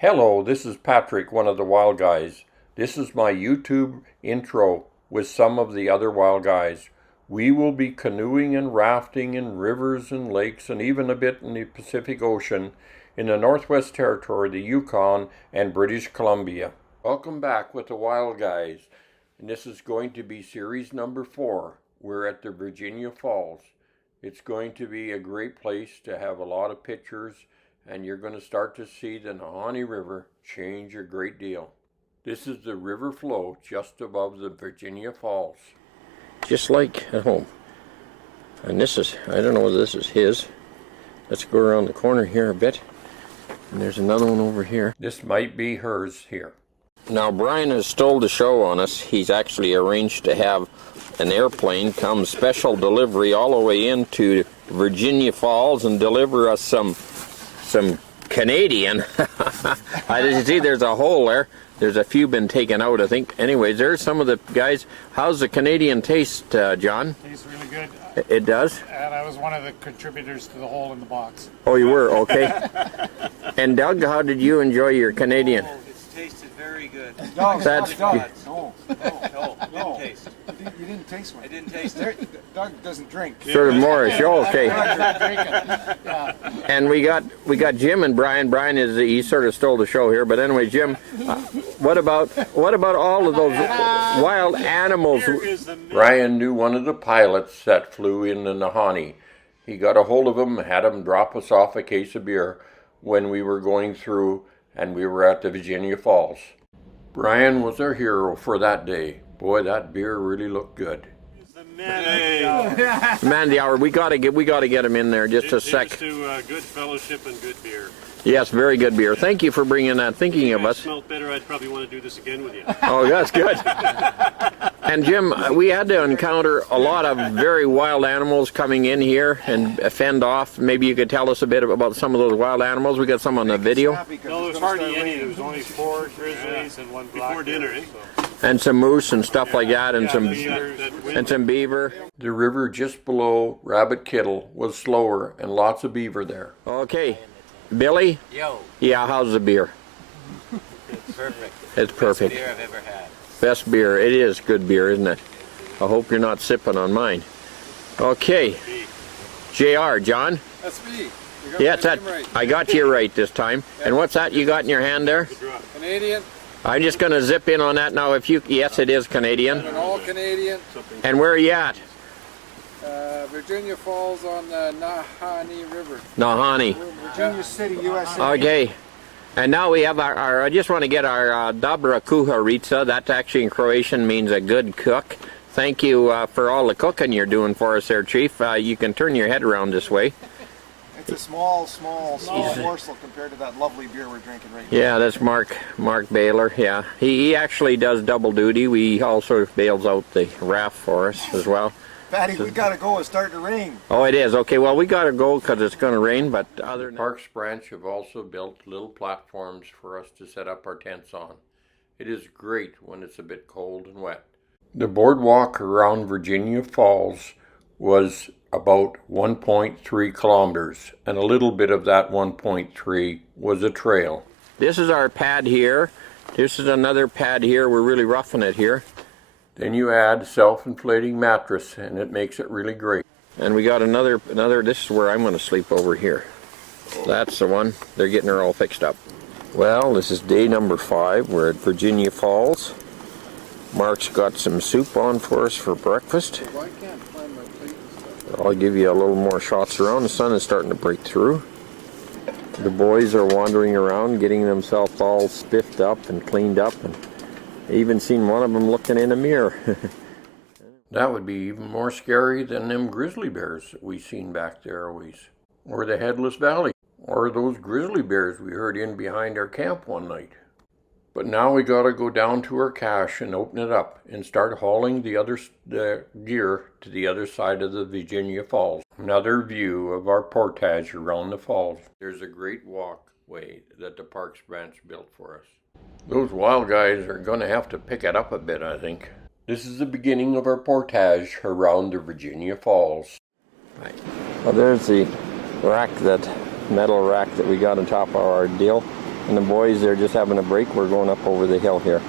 Hello, this is Patrick, one of the wild guys. This is my YouTube intro with some of the other wild guys. We will be canoeing and rafting in rivers and lakes and even a bit in the Pacific Ocean in the Northwest Territory, the Yukon, and British Columbia. Welcome back with the wild guys. And this is going to be series number 4. We're at the Virginia Falls. It's going to be a great place to have a lot of pictures, and you're going to start to see the Nahanni River change a great deal. This is the river flow just above the Virginia Falls. Just like at home. And this is, I don't know whether this is his. Let's go around the corner here a bit. And there's another one over here. This might be hers here. Now Brian has stole the show on us. He's actually arranged to have an airplane come special delivery all the way into Virginia Falls and deliver us some Canadian. I see there's a hole there. There's a few been taken out, I think. Anyways, there's some of the guys. How's the Canadian taste, John? Tastes really good. It does? And I was one of the contributors to the hole in the box. Oh, you were? Okay. And Doug, how did you enjoy your Canadian? Oh, it's tasted very good. No, That's Doug. No, didn't taste. You didn't taste one. I didn't taste it. Doug doesn't drink. Sort of Morris. Oh, okay. Yeah. And we got Jim and Brian. Brian he sort of stole the show here, but anyway, Jim, what about all of those wild animals? Brian knew one of the pilots that flew in the Nahanni. He got a hold of him, had him drop us off a case of beer when we were going through, and we were at the Virginia Falls. Brian was our hero for that day. Boy, that beer really looked good. Man of the hour. We gotta get him in there just a sec. To good fellowship and good beer. Yes, very good beer. Thank you for bringing that. Thinking of us. Smelled better. I'd probably want to do this again with you. Oh, that's good. And Jim, we had to encounter a lot of very wild animals coming in here and fend off. Maybe you could tell us a bit about some of those wild animals. We got some on the video. No, there was hardly any. There was only 4 grizzlies and 1 black Before dinner, bear, eh? And some moose and stuff like that, and some beaver. The river just below Rabbit Kittle was slower, and lots of beaver there. Okay, Billy. Yo. Yeah, how's the beer? It's perfect. It's perfect. Best beer I've ever had. Best beer. It is good beer, isn't it? I hope you're not sipping on mine. Okay, JR, John. That's me. Yeah, that. Right. I got you right this time. And what's that you got in your hand there? Canadian. I'm just going to zip in on that now. Yes, it is Canadian. An all Canadian. And where are you at? Virginia Falls on the Nahanni River. Nahanni. Virginia City, USA. Okay. And now we have our I just want to get our Dobra Kuharica. That actually in Croatian means a good cook. Thank you for all the cooking you're doing for us there, Chief. You can turn your head around this way. It's a small morsel compared to that lovely beer we're drinking right now. Yeah, that's Mark Baylor. Yeah, he actually does double duty. We also bails out the raft for us as well. Patty, we gotta go. It's starting to rain. Oh, it is. Okay, well, we gotta go because it's going to rain, but other than Parks Branch have also built little platforms for us to set up our tents on. It is great when it's a bit cold and wet. The boardwalk around Virginia Falls was about 1.3 kilometers, and a little bit of that 1.3 was a trail. This is our pad here. This is another pad here. We're really roughing it here. Then you add self-inflating mattress, and it makes it really great. And we got another. This is where I'm going to sleep over here. That's the one. They're getting her all fixed up. Well, this is day number 5. We're at Virginia Falls. Mark's got some soup on for us for breakfast. I'll give you a little more shots around. The sun is starting to break through. The boys are wandering around, getting themselves all spiffed up and cleaned up, and I even seen one of them looking in a mirror. That would be even more scary than them grizzly bears that we seen back there always. Or the Headless Valley. Or those grizzly bears we heard in behind our camp one night. But now we gotta go down to our cache and open it up and start hauling the gear to the other side of the Virginia Falls. Another view of our portage around the falls. There's a great walkway that the Parks Branch built for us. Those wild guys are gonna have to pick it up a bit, I think. This is the beginning of our portage around the Virginia Falls. Right. Well, there's the rack, that metal rack that we got on top of our deal. And the boys, they're just having a break. We're going up over the hill here.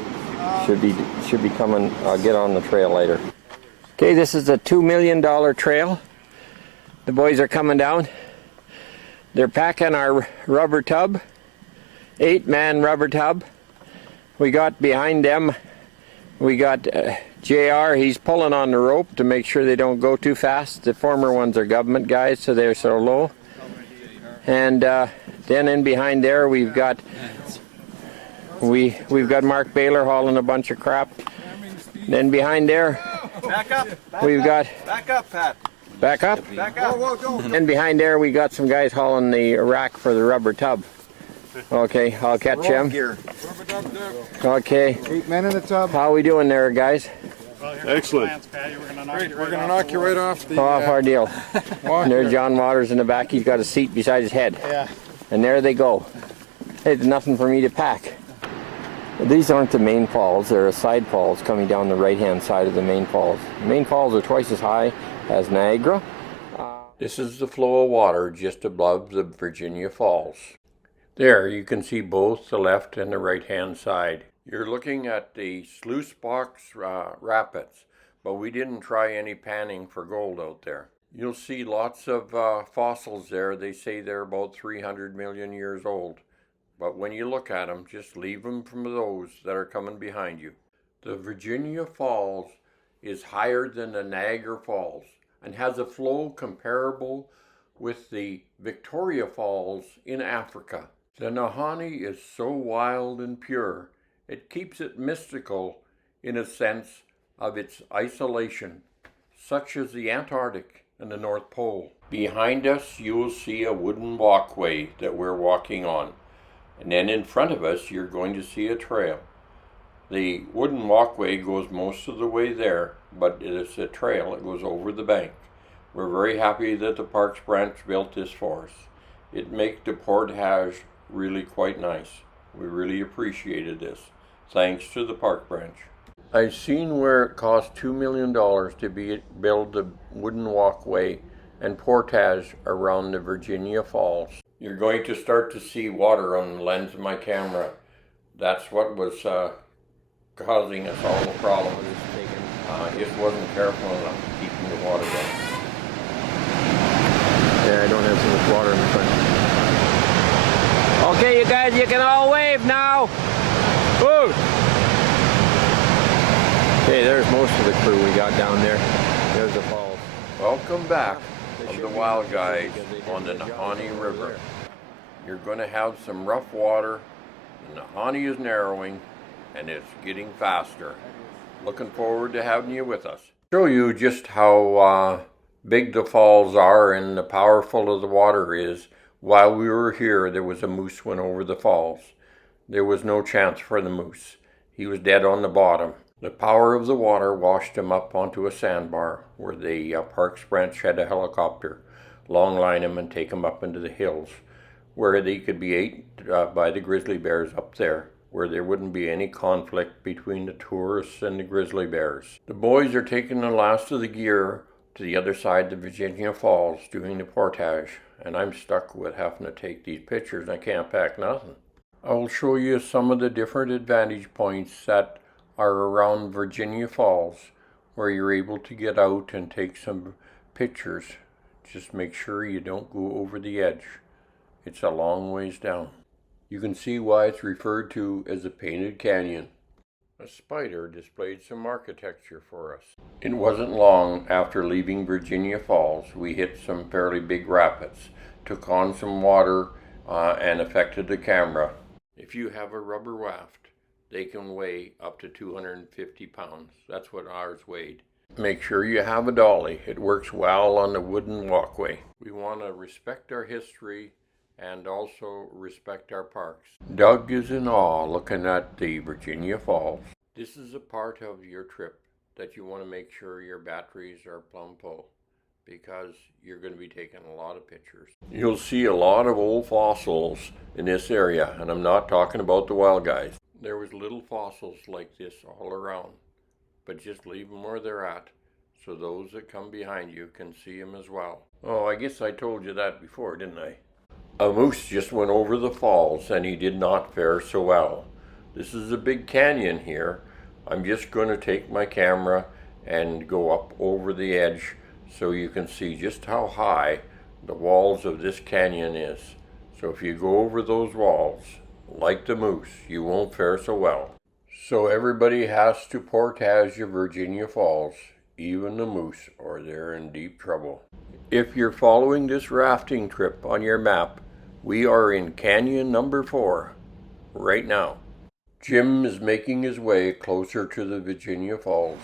Should be coming. I'll get on the trail later. Okay, this is a $2 million trail. The boys are coming down. They're packing our rubber tub, 8-man rubber tub. We got behind them, we got JR, he's pulling on the rope to make sure they don't go too fast. The former ones are government guys, so they're so low. And then in behind there we've got we've got Mark Baylor hauling a bunch of crap. Then behind there Back up. we've got Back up, Pat. back up. Back up. Whoa, don't. And behind there we got some guys hauling the rack for the rubber tub. Okay, I'll catch him. Gear. Okay, 8 men in the tub. how we doing there, guys? Well, here's Excellent. the plans, Patty. We're gonna knock Great, you we're right gonna off knock the you water. right off the Off our deal. walk And there's here. John Waters in the back. He's got a seat beside his head. Yeah. And there they go. It's nothing for me to pack. These aren't the main falls. They're a side falls coming down the right-hand side of the main falls. The main falls are twice as high as Niagara. This is the flow of water just above the Virginia Falls. There, you can see both the left and the right-hand side. You're looking at the Sluice Box Rapids, but we didn't try any panning for gold out there. You'll see lots of fossils there. They say they're about 300 million years old. But when you look at them, just leave them from those that are coming behind you. The Virginia Falls is higher than the Niagara Falls and has a flow comparable with the Victoria Falls in Africa. The Nahanni is so wild and pure, it keeps it mystical in a sense of its isolation, such as the Antarctic and the North Pole. Behind us, you will see a wooden walkway that we're walking on. And then in front of us, you're going to see a trail. The wooden walkway goes most of the way there, but it is a trail that goes over the bank. We're very happy that the Parks Branch built this for us. It makes the portage really quite nice. We really appreciated this. Thanks to the Park Branch. I've seen where it cost $2 million to build the wooden walkway and portage around the Virginia Falls. You're going to start to see water on the lens of my camera. That's what was causing us all the problems. Just wasn't careful enough keeping the water down. Yeah, I don't have so much water in the front. Okay, you guys, you can all wave now. Woo! Okay, there's most of the crew we got down there. There's the falls. Welcome back of the wild guys on the Nahanni River. You're going to have some rough water. The Nahanni is narrowing and it's getting faster. Looking forward to having you with us. Show you just how big the falls are and the powerful of the water is. While we were here, there was a moose went over the falls. There was no chance for the moose. He was dead on the bottom. The power of the water washed him up onto a sandbar where the Parks Branch had a helicopter long line him and take him up into the hills where they could be ate by the grizzly bears up there, where there wouldn't be any conflict between the tourists and the grizzly bears. The boys are taking the last of the gear to the other side of the Virginia Falls doing the portage, and I'm stuck with having to take these pictures and I can't pack nothing. I will show you some of the different advantage points that are around Virginia Falls where you're able to get out and take some pictures. Just make sure you don't go over the edge. It's a long ways down. You can see why it's referred to as a painted canyon. A spider displayed some architecture for us. It wasn't long after leaving Virginia Falls we hit some fairly big rapids, took on some water and affected the camera. If you have a rubber raft, they can weigh up to 250 pounds. That's what ours weighed. Make sure you have a dolly. It works well on the wooden walkway. We want to respect our history and also respect our parks. Doug is in awe looking at the Virginia Falls. This is a part of your trip that you want to make sure your batteries are plumb full because you're going to be taking a lot of pictures. You'll see a lot of old fossils in this area, and I'm not talking about the wild guys. There was little fossils like this all around, but just leave them where they're at so those that come behind you can see them as well. Oh, I guess I told you that before, didn't I? A moose just went over the falls and he did not fare so well. This is a big canyon here. I'm just going to take my camera and go up over the edge so you can see just how high the walls of this canyon is. So if you go over those walls, like the moose, you won't fare so well. So everybody has to portage your Virginia Falls, even the moose, or they're in deep trouble. If you're following this rafting trip on your map, we are in Canyon number 4 right now. Jim is making his way closer to the Virginia Falls.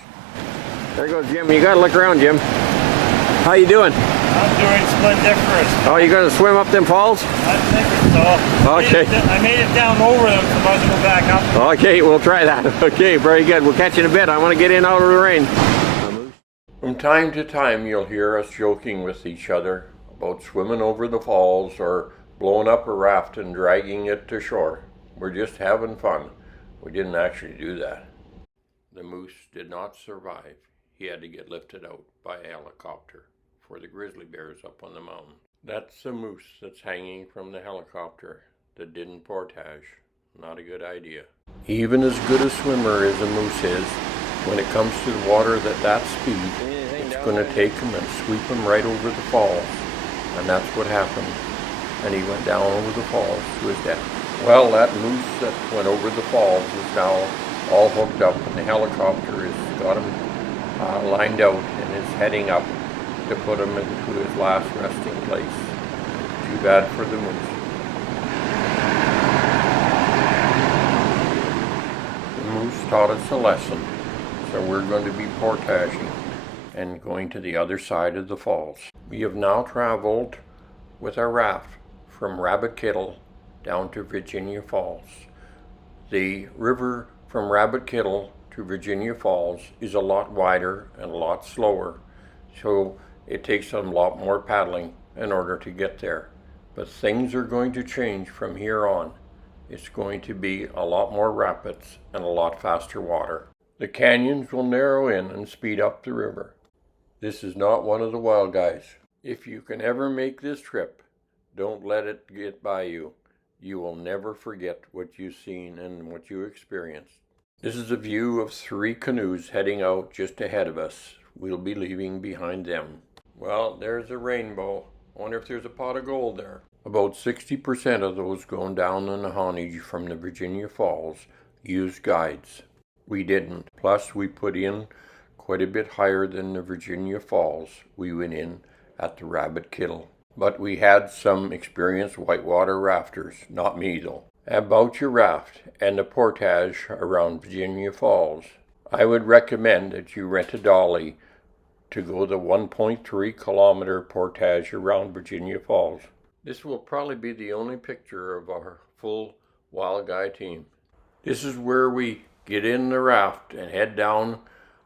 There goes Jim. You gotta look around, Jim. How you doing? I'm doing splendiferous. Oh, you gonna swim up them falls? I think so. Okay. I made it down over them, so I might go back up. Okay, we'll try that. Okay, very good. We'll catch you in a bit. I want to get in out of the rain. From time to time, you'll hear us joking with each other about swimming over the falls or blowing up a raft and dragging it to shore. We're just having fun. We didn't actually do that. The moose did not survive. He had to get lifted out by a helicopter for the grizzly bears up on the mountain. That's the moose that's hanging from the helicopter that didn't portage. Not a good idea. Even as good a swimmer as a moose is, when it comes to the water at that speed, it's going to take him and sweep him right over the falls. And that's what happened. And he went down over the falls to his death. Well, that moose that went over the falls is now all hooked up, and the helicopter has got him lined out and is heading up to put him into his last resting place. Too bad for the moose. The moose taught us a lesson, so we're going to be portaging and going to the other side of the falls. We have now traveled with our raft from Rabbit Kittle down to Virginia Falls. The river from Rabbit Kittle to Virginia Falls is a lot wider and a lot slower, so it takes a lot more paddling in order to get there. But things are going to change from here on. It's going to be a lot more rapids and a lot faster water. The canyons will narrow in and speed up the river. This is not one of the wild guys. If you can ever make this trip, don't let it get by you. You will never forget what you've seen and what you experienced. This is a view of 3 canoes heading out just ahead of us. We'll be leaving behind them. Well, there's a rainbow. I wonder if there's a pot of gold there. About 60% of those going down the Nahanni from the Virginia Falls used guides. We didn't. Plus, we put in quite a bit higher than the Virginia Falls. We went in at the Rabbit Kittle. But we had some experienced whitewater rafters, not me though. About your raft and the portage around Virginia Falls, I would recommend that you rent a dolly to go the 1.3 kilometer portage around Virginia Falls. This will probably be the only picture of our full Wild Guy team. This is where we get in the raft and head down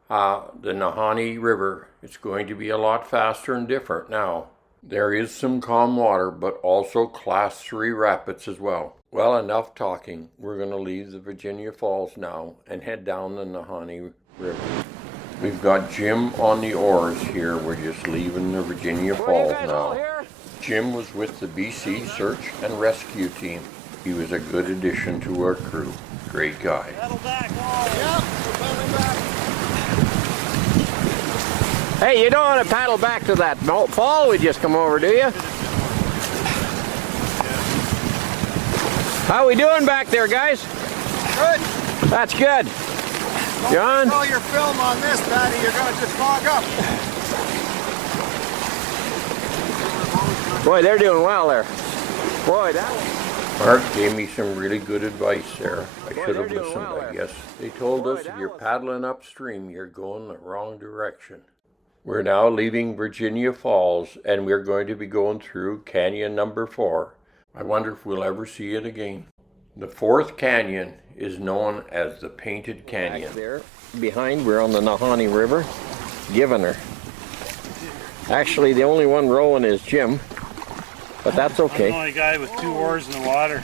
the Nahanni River. It's going to be a lot faster and different now. There is some calm water, but also class 3 rapids as well. Well, enough talking. We're going to leave the Virginia Falls now and head down the Nahanni River. We've got Jim on the oars here. We're just leaving the Virginia Falls now. Jim was with the BC Search and Rescue Team. He was a good addition to our crew. Great guy. Hey, you don't want to paddle back to that fall we just come over, do you? How we doing back there, guys? Good. That's good. John? Don't all your film on this, Patty. You're going to just fog up. Boy, they're doing well there. Boy, that one. Mark gave me some really good advice there. I should have listened, I guess. They told us if you're paddling upstream, you're going the wrong direction. We're now leaving Virginia Falls, and we're going to be going through Canyon number 4. I wonder if we'll ever see it again. The 4th canyon is known as the Painted Canyon. Back there, behind, we're on the Nahanni River, giving her. Actually, the only one rowing is Jim, but that's okay. I'm the only guy with 2 oars in the water.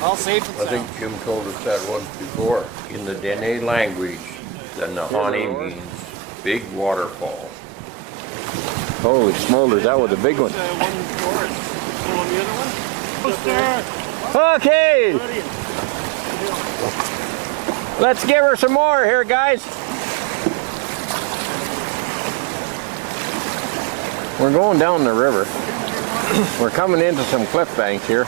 All safe and I think Jim told us that once before. In the Dene language, the Nahanni means big waterfall. Holy smolers, that was a big one. Okay. Let's give her some more here, guys. We're going down the river. We're coming into some cliff banks here.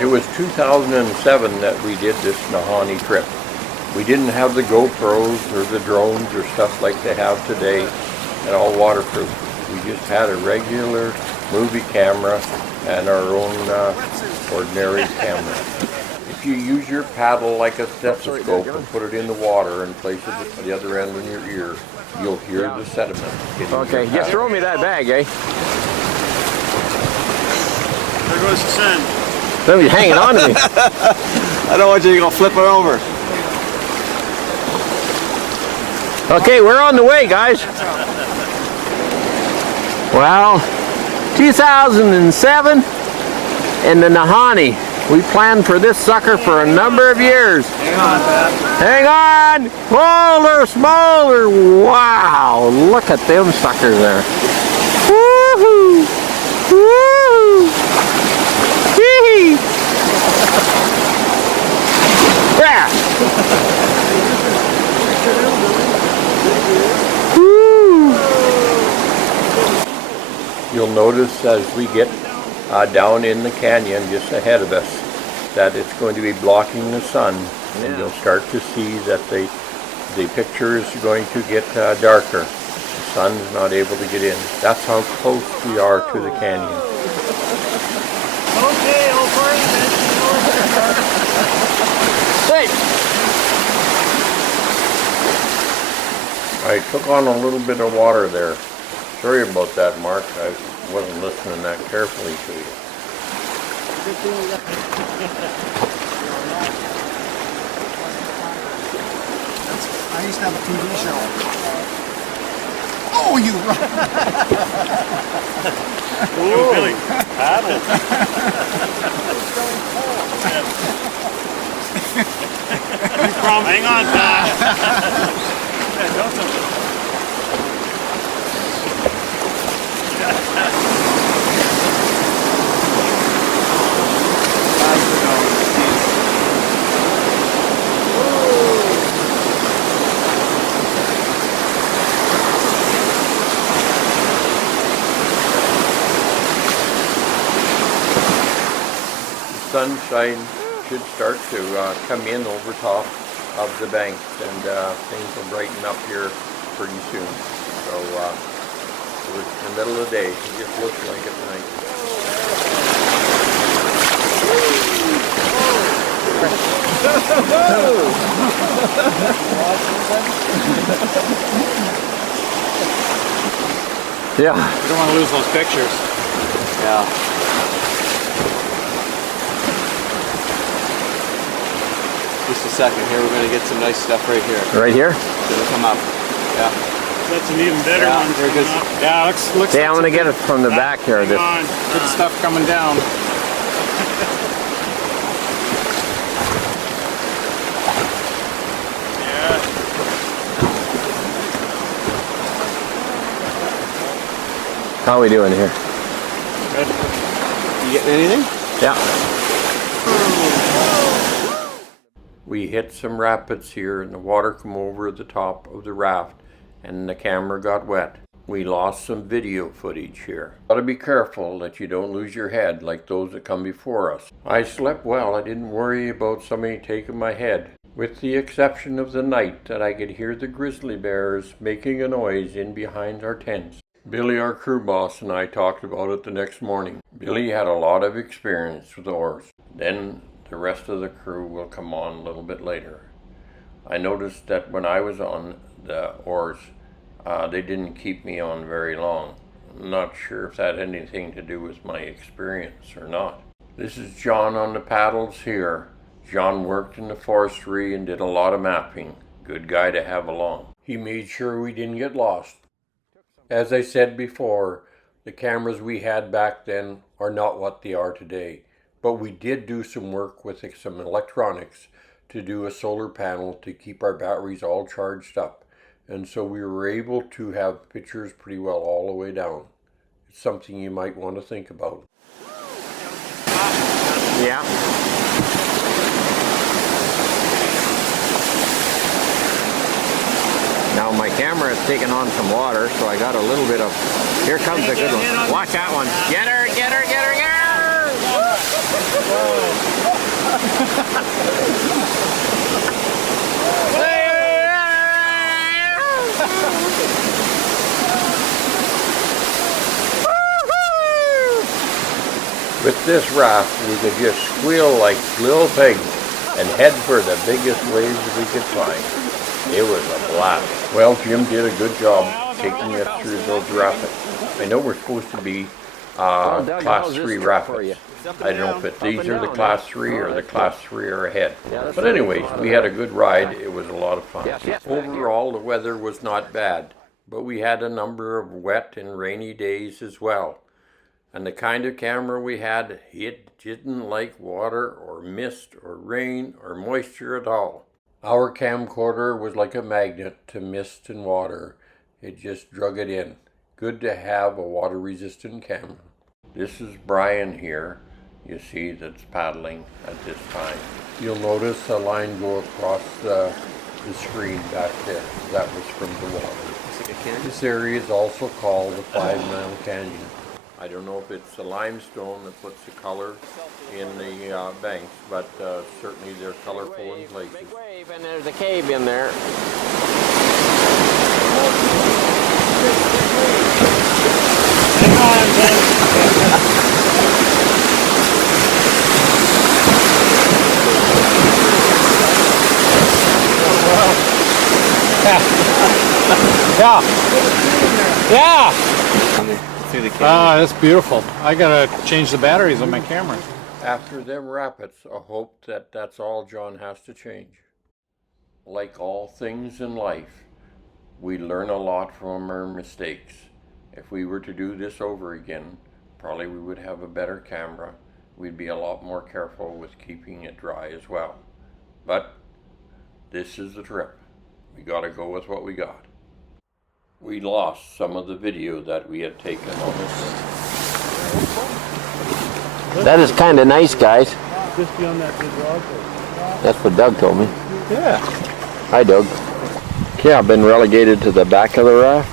It was 2007 that we did this Nahanni trip. We didn't have the GoPros or the drones or stuff like they have today, and all waterproof. We just had a regular movie camera and our own ordinary camera. If you use your paddle like a stethoscope and put it in the water and place it at the other end of your ear, you'll hear the sediment. Okay, just throw me that bag, eh? There goes the sun. Somebody's hanging on to me. I don't want you to go flip it over. Okay, we're on the way, guys. Well, 2007 in the Nahanni. We planned for this sucker for a number of years. Hang on, Pat. Hang on! Smaller, smaller! Wow! Look at them suckers there. Woohoo! Woo! Hee! Yeah! Woo! You'll notice as we get down in the canyon just ahead of us that it's going to be blocking the sun, and you'll start to see that the picture is going to get darker. The sun's not able to get in. That's how close we are to the canyon. Okay, old party. Hey! I took on a little bit of water there. Sorry about that, Mark. I wasn't listening that carefully to you. I used to have a TV show. Oh, you run! Yo, Billy, paddle. Hang on, Pat. Sunshine should start to come in over top of the banks, and things will brighten up here pretty soon. So it's the middle of the day. It just looks like it tonight. Yeah. We don't want to lose those pictures. Yeah. Just a second here, we're going to get some nice stuff right here. Right here? It's going to come up. Yeah. That's an even better Yeah, one. very good. coming up. Yeah, looks Yeah, I'm like gonna get it from the back here. Hang on. Good stuff coming down. Yeah. How are we doing here? Good. You getting anything? Yeah. We hit some rapids here, and the water come over the top of the raft, and the camera got wet. We lost some video footage here. Gotta be careful that you don't lose your head like those that come before us. I slept well. I didn't worry about somebody taking my head, with the exception of the night that I could hear the grizzly bears making a noise in behind our tents. Billy, our crew boss, and I talked about it the next morning. Billy had a lot of experience with oars. Then the rest of the crew will come on a little bit later. I noticed that when I was on the oars, they didn't keep me on very long. I'm not sure if that had anything to do with my experience or not. This is John on the paddles here. John worked in the forestry and did a lot of mapping. Good guy to have along. He made sure we didn't get lost. As I said before, the cameras we had back then are not what they are today. But we did do some work with some electronics to do a solar panel to keep our batteries all charged up. And so we were able to have pictures pretty well all the way down. It's something you might want to think about. Yeah. Now my camera is taking on some water, so I got a little bit of... Here comes a good one. Watch that one. Get her, get her, get her, get her! With this raft, we could just squeal like little pigs and head for the biggest waves we could find. It was a blast. Well, Jim did a good job taking us through those rapids. I know we're supposed to be class 3 rapids. I don't know if these are the class 3 or the class 3 are ahead. But anyways, we had a good ride. It was a lot of fun. Overall, the weather was not bad, but we had a number of wet and rainy days as well. And the kind of camera we had, it didn't like water or mist or rain or moisture at all. Our camcorder was like a magnet to mist and water. It just drug it in. Good to have a water-resistant camera. This is Brian here, you see, that's paddling at this time. You'll notice a line go across the screen back there. That was from the water. This area is also called the 5 Mile Canyon. I don't know if it's the limestone that puts the color in the banks, but certainly they're colorful in places. Big wave, and there's a cave in there. Hang on, Ben. Yeah. Ah, that's beautiful. I gotta change the batteries on my camera. After them rapids, I hope that that's all John has to change. Like all things in life, we learn a lot from our mistakes. If we were to do this over again, probably we would have a better camera. We'd be a lot more careful with keeping it dry as well. But this is the trip. We gotta go with what we got. We lost some of the video that we had taken on this one. That is kind of nice, guys. Just beyond that big rock. That's what Doug told me. Yeah. Hi, Doug. Okay, I've been relegated to the back of the raft.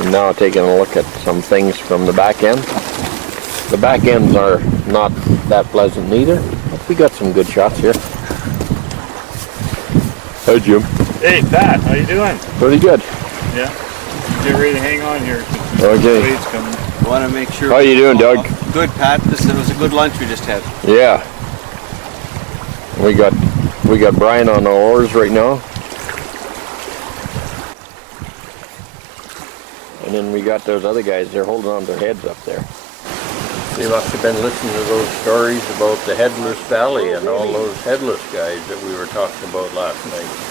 I'm now taking a look at some things from the back end. The back ends are not that pleasant neither. We got some good shots here. Hi, Jim. Hey, Pat, how you doing? Pretty good. Yeah. Get ready to hang on here. Okay. Waves coming. Want to make sure. How you doing, Doug? Good, Pat. This was a good lunch we just had. Yeah. We got Brian on the oars right now. And then we got those other guys, they're holding on to their heads up there. They must have been listening to those stories about the Headless Valley and all those headless guys that we were talking about last night.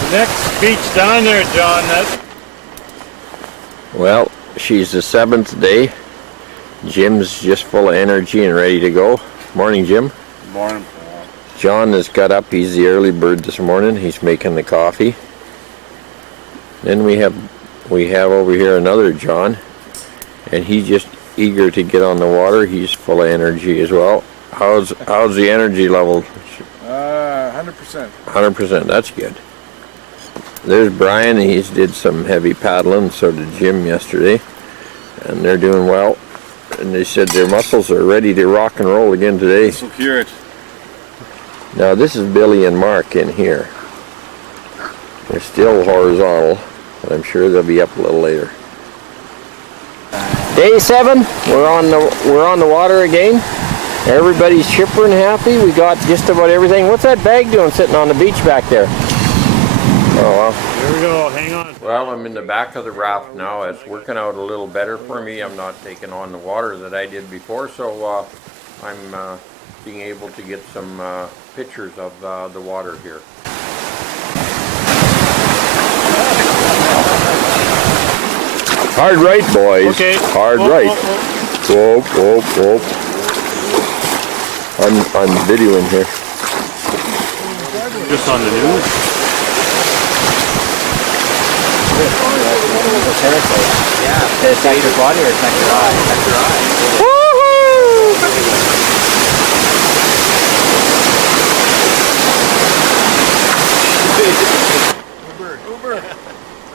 The next beach down there, John. Well, she's the 7th day. Jim's just full of energy and ready to go. Morning, Jim. Morning. John has got up. He's the early bird this morning. He's making the coffee. Then we have over here another John, and he's just eager to get on the water. He's full of energy as well. How's the energy level? 100%. 100%. That's good. There's Brian. He's did some heavy paddling. So did Jim yesterday, and they're doing well. And they said their muscles are ready to rock and roll again today. So hear it. Now this is Billy and Mark in here. They're still horizontal, but I'm sure they'll be up a little later. Day 7. We're on the water again. Everybody's chipper and happy. We got just about everything. What's that bag doing sitting on the beach back there? Oh well. Here we go. Hang on. Well, I'm in the back of the raft now. It's working out a little better for me. I'm not taking on the water that I did before, so I'm being able to get some pictures of the water here. Hard right, boys. Okay. Hard right. Whoop, whoop, whoop. I'm videoing here. just on the news. Yeah. Is that your body or is that your eye? That's your eye.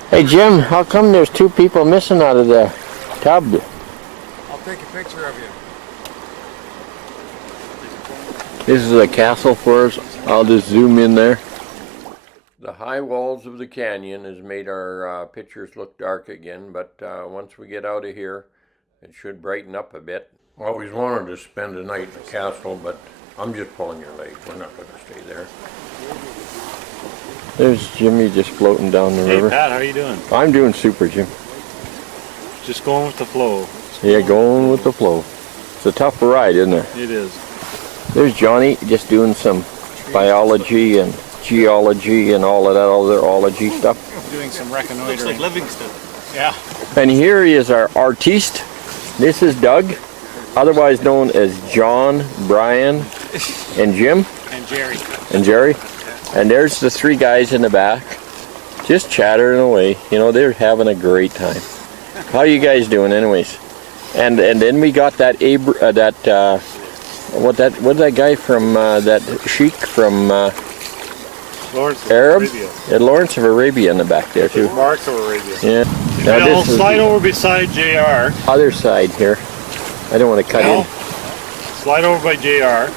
Hey Jim, how come there's two people missing out of the tub? I'll take a picture of you. This is a castle for us. I'll just zoom in there. The high walls of the canyon has made our pictures look dark again, but once we get out of here, it should brighten up a bit. Always wanted to spend a night in the castle, but I'm just pulling your leg. We're not going to stay there. There's Jimmy just floating down the Hey river. Pat, how are you doing? I'm doing super, Jim. Just going with the flow. Yeah, going with the flow. It's a tough ride, isn't it? It is. There's Johnny just doing some biology and geology and all of that other ology stuff. Doing some reconnoitering. Looks like Livingston. Yeah. And here he is, our artiste. This is Doug, otherwise known as John, Brian, and Jim, And Jerry. and Jerry. And there's the three guys in the back, just chattering away. You know, they're having a great time. How you guys doing, anyways? And then we got that what that guy from that sheik from Lawrence of Arabs? Arabia. Lawrence of Arabia in the back there too. Marks of Arabia. Yeah. Now And I'll this is slide the over beside JR. other side here. I don't want to cut in. Slide over by JR.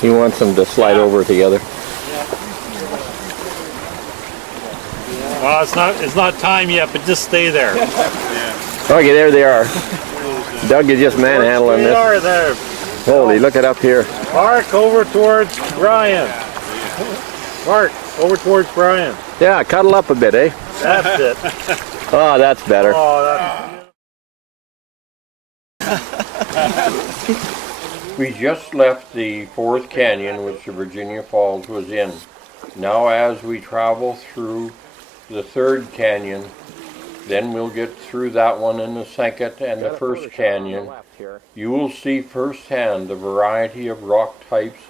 He wants them to slide over together. Well, it's not time yet, but just stay there. Okay, there they are. Doug is just manhandling They this. are there. Holy, look it up here. Mark over towards Brian. Mark over towards Brian. Yeah, cuddle up a bit, eh? That's it. Oh, that's better. Oh, that's... We just left the fourth canyon, which the Virginia Falls was in. Now as we travel through the third canyon, then we'll get through that one and the second and the first canyon. You will see firsthand the variety of rock types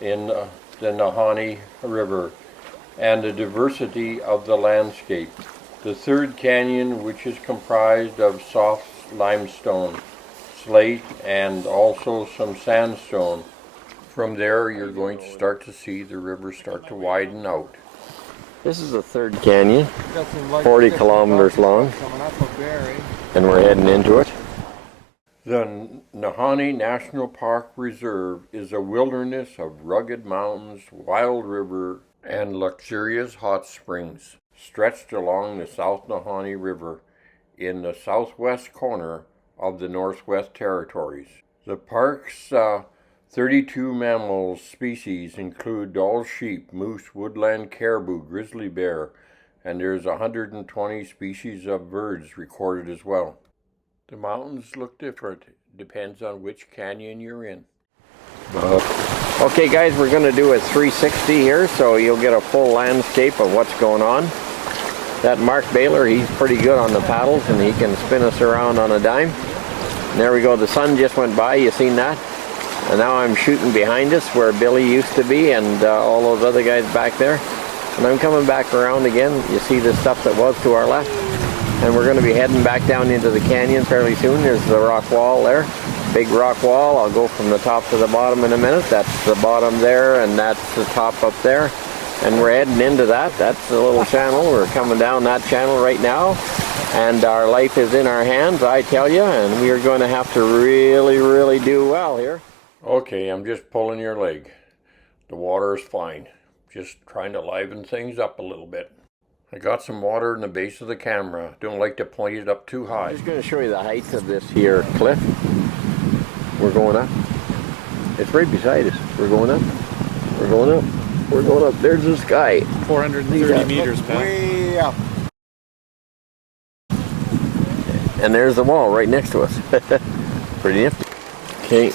in the Nahanni River and the diversity of the landscape. The third canyon, which is comprised of soft limestone, slate, and also some sandstone. From there, you're going to start to see the river start to widen out. This is the third canyon, 40 kilometers long, and we're heading into it. The Nahanni National Park Reserve is a wilderness of rugged mountains, wild river, and luxurious hot springs, stretched along the South Nahanni River in the southwest corner of the Northwest Territories. The park's 32 mammal species include Dall sheep, moose, woodland caribou, grizzly bear, and there's 120 species of birds recorded as well. The mountains look different. Depends on which canyon you're in. Okay guys, we're going to do a 360 here, so you'll get a full landscape of what's going on. That Mark Baylor, he's pretty good on the paddles, and he can spin us around on a dime. And there we go, the sun just went by, you seen that? And now I'm shooting behind us where Billy used to be and all those other guys back there. And I'm coming back around again. You see the stuff that was to our left. And we're going to be heading back down into the canyon fairly soon. There's the rock wall there. Big rock wall. I'll go from the top to the bottom in a minute. That's the bottom there, and that's the top up there. And we're heading into that. That's the little channel. We're coming down that channel right now. And our life is in our hands, I tell you. And we are going to have to really, really do well here. Okay, I'm just pulling your leg. The water is fine. Just trying to liven things up a little bit. I got some water in the base of the camera. Don't like to point it up too high. I'm just going to show you the height of this here cliff. We're going up. It's right beside us. We're going up. We're going up. We're going up. There's the sky. 430 meters, Pat. Way up. And there's the wall right next to us. Pretty nifty. Okay.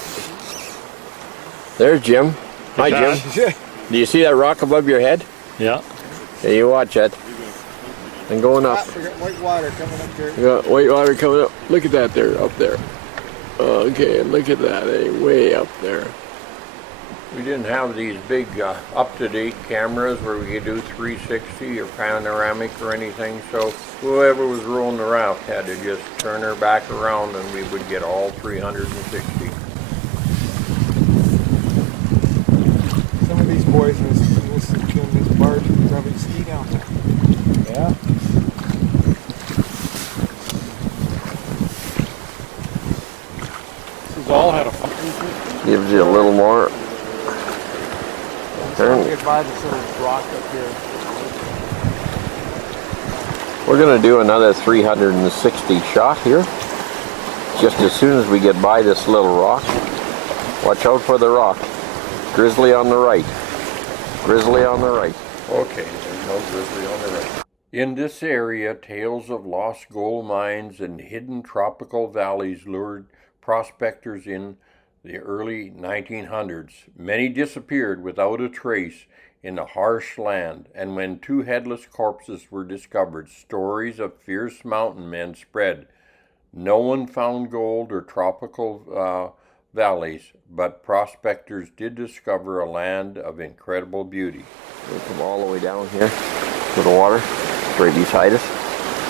There's Jim. Hi, Jim. Do you see that rock above your head? Yeah. Okay, you watch that. And going up. We got white water coming up here. We got white water coming up. Look at that there, up there. Okay, and look at that, way up there. We didn't have these big up-to-date cameras where we could do 360 or panoramic or anything, so whoever was rowing the raft had to just turn her back around and we would get all 360. Some of these boys in this barge would probably ski down there. Yeah. These all had a fun. Gives you a little more. Let's get by this little rock up here. We're going to do another 360 shot here. Just as soon as we get by this little rock. Watch out for the rock. Grizzly on the right. Grizzly on the right. Okay, there's no grizzly on the right. In this area, tales of lost gold mines and hidden tropical valleys lured prospectors in the early 1900s. Many disappeared without a trace in the harsh land, and when 2 headless corpses were discovered, stories of fierce mountain men spread. No one found gold or tropical valleys, but prospectors did discover a land of incredible beauty. We'll come all the way down here to the water, right beside us.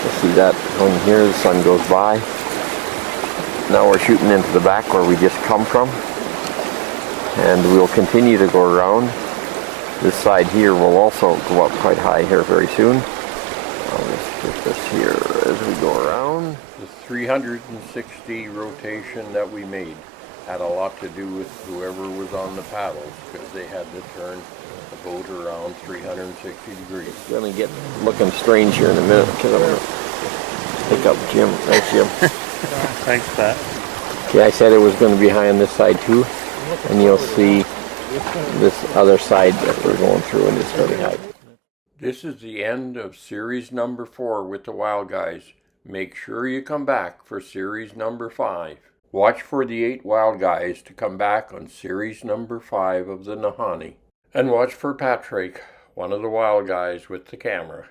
You'll see that going here, the sun goes by. Now we're shooting into the back where we just come from, and we'll continue to go around. This side here will also go up quite high here very soon. I'll just get this here as we go around. The 360 rotation that we made had a lot to do with whoever was on the paddles, because they had to turn the boat around 360 degrees. It's going to get looking strange here in a minute because I'm going to pick up Jim. Thanks, Jim. Thanks, Pat. Okay, I said it was going to be high on this side too, and you'll see this other side that we're going through, and it's very high. This is the end of series number 4 with the Wild Guys. Make sure you come back for series number 5. Watch for the 8 Wild Guys to come back on series number 5 of the Nahanni. And watch for Patrick, one of the Wild Guys with the camera.